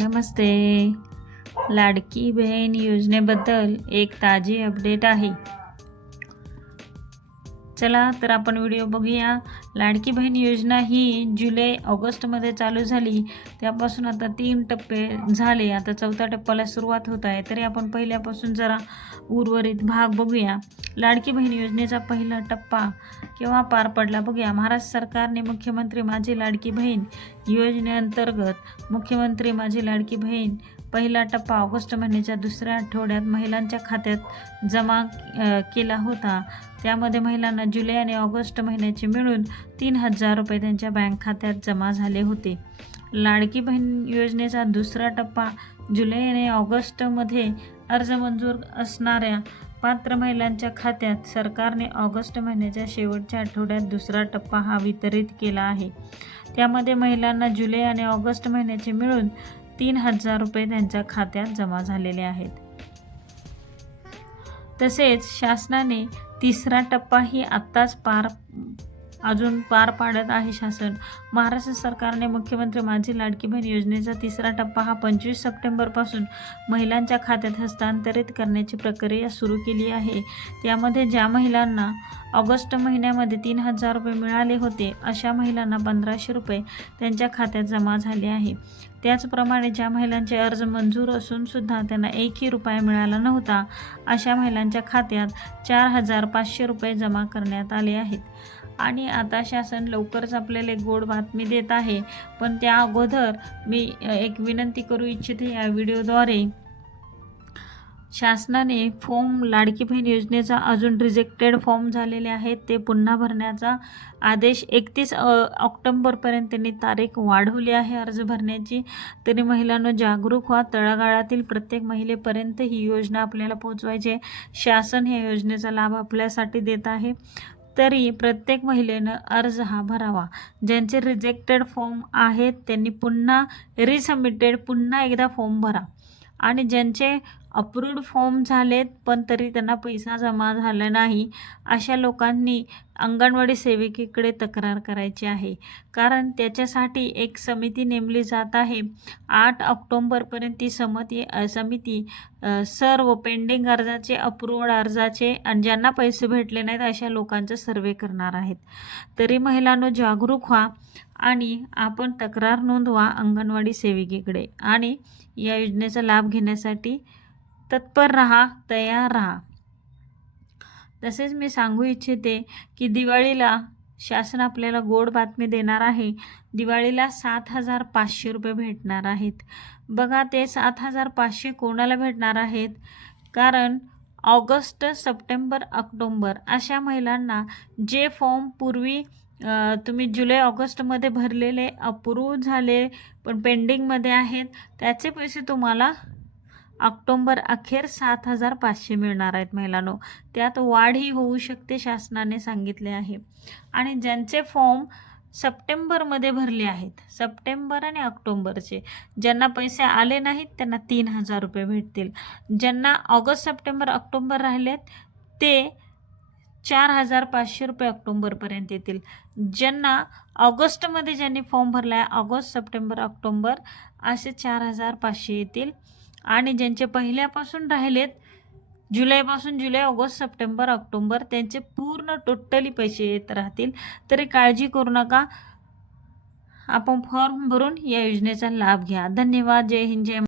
नमस्ते. लाडकी बहीण योजनेबद्दल एक ताजी अपडेट आहे. चला तर आपण व्हिडिओ बघूया. लाडकी बहीण योजना ही जुलै ऑगस्टमध्ये चालू झाली. त्यापासून आता तीन टप्पे झाले. आता चौथ्या टप्प्याला सुरुवात होत आहे. तरी आपण पहिल्यापासून जरा उर्वरित भाग बघूया. लाडकी बहीण योजनेचा पहिला टप्पा केव्हा पार पडला बघूया. महाराष्ट्र सरकारने मुख्यमंत्री माझी लाडकी बहीण योजनेअंतर्गत मुख्यमंत्री माझी लाडकी बहीण पहिला टप्पा ऑगस्ट महिन्याच्या दुसऱ्या आठवड्यात महिलांच्या खात्यात जमा केला होता. त्यामध्ये महिलांना जुलै आणि ऑगस्ट महिन्याचे मिळून तीन हजार रुपये त्यांच्या बँक खात्यात जमा झाले होते. लाडकी बहीण योजनेचा दुसरा टप्पा जुलै आणि ऑगस्टमध्ये अर्ज मंजूर असणाऱ्या पात्र महिलांच्या खात्यात सरकारने ऑगस्ट महिन्याच्या शेवटच्या आठवड्यात दुसरा टप्पा हा वितरित केला आहे. त्यामध्ये महिलांना जुलै आणि ऑगस्ट महिन्याचे मिळून तीन हजार रुपये त्यांच्या खात्यात जमा झालेले आहेत. तसेच शासनाने तिसरा टप्पाही आत्ताच पार अजून पार पाडत आहे शासन. महाराष्ट्र सरकारने मुख्यमंत्री माझी लाडकी बहीण योजनेचा तिसरा टप्पा हा पंचवीस सप्टेंबरपासून महिलांच्या खात्यात हस्तांतरित करण्याची प्रक्रिया सुरू केली आहे. त्यामध्ये ज्या महिलांना ऑगस्ट महिन्यामध्ये तीन हजार रुपये मिळाले होते अशा महिलांना पंधराशे रुपये त्यांच्या खात्यात जमा झाले आहे. त्याचप्रमाणे ज्या महिलांचे अर्ज मंजूर असून सुद्धा त्यांना एकही रुपया मिळाला नव्हता अशा महिलांच्या खात्यात चार हजार पाचशे रुपये जमा करण्यात आले आहेत. आणि आता शासन लवकरच आपल्याला एक गोड बातमी देत आहे पण त्या अगोदर मी एक विनंती करू इच्छिते या व्हिडिओद्वारे. शासनाने फॉर्म लाडकी बहीण योजनेचा अजून रिजेक्टेड फॉर्म झालेले आहेत. ते पुन्हा भरण्याचा आदेश एकतीस ऑक्टोंबरपर्यंत त्यांनी तारीख वाढवली आहे अर्ज भरण्याची. तरी महिलांनो जागरूक व्हा. तळागाळातील प्रत्येक महिलेपर्यंत ही योजना आपल्याला पोहोचवायची आहे. शासन ह्या योजनेचा लाभ आपल्यासाठी देत आहे. तरी प्रत्येक महिलेनं अर्ज हा भरावा. ज्यांचे रिजेक्टेड फॉर्म आहेत त्यांनी पुन्हा रिसबमिटेड पुन्हा एकदा फॉर्म भरा. आणि ज्यांचे अप्रूव्ड फॉर्म झालेत पण तरी त्यांना पैसा जमा झाला नाही अशा लोकांनी अंगणवाडी सेविकेकडे तक्रार करायची आहे. कारण त्याच्यासाठी एक समिती नेमली जात आहे. आठ ऑक्टोंबरपर्यंत ती समती समिती सर्व पेंडिंग अर्जाचे अप्रूव्हड अर्जाचे आणि ज्यांना पैसे भेटले नाहीत अशा लोकांचा सर्वे करणार आहेत. तरी महिलांनो जागरूक व्हा आणि आपण तक्रार नोंदवा अंगणवाडी सेविकेकडे. आणि या योजनेचा लाभ घेण्यासाठी तत्पर रहा तयार रहा. तसेच मी सांगू इच्छिते की दिवाळीला शासन आपल्याला गोड बातमी देणार आहे. दिवाळीला सात हजार पाचशे रुपये भेटणार आहेत. बघा ते सात हजार पाचशे कोणाला भेटणार आहेत? कारण ऑगस्ट सप्टेंबर ऑक्टोंबर अशा महिलांना जे फॉर्म पूर्वी तुम्ही जुलै ऑगस्टमध्ये भरलेले अप्रूव्ह झाले पण पेंडिंगमध्ये आहेत त्याचे पैसे तुम्हाला ऑक्टोंबर अखेर सात हजार पाचशे मिळणार आहेत महिलांनो. त्यात वाढही होऊ शकते शासनाने सांगितले आहे. आणि ज्यांचे फॉर्म सप्टेंबरमध्ये भरले आहेत सप्टेंबर आणि ऑक्टोंबरचे ज्यांना पैसे आले नाहीत त्यांना तीन हजार रुपये भेटतील. ज्यांना ऑगस्ट सप्टेंबर ऑक्टोंबर राहिलेत ते चार हजार पाचशे रुपये ऑक्टोंबरपर्यंत येतील. ज्यांना ऑगस्टमध्ये ज्यांनी फॉर्म भरला आहे ऑगस्ट सप्टेंबर ऑक्टोंबर असे चार हजार पाचशे येतील. आणि ज्यांचे पहिल्यापासून राहिलेत जुलैपासून जुलै ऑगस्ट सप्टेंबर ऑक्टोंबर त्यांचे पूर्ण टोटली पैसे येत राहतील. तरी काळजी करू नका. आपण फॉर्म भरून या योजनेचा लाभ घ्या. धन्यवाद. जय हिंद जय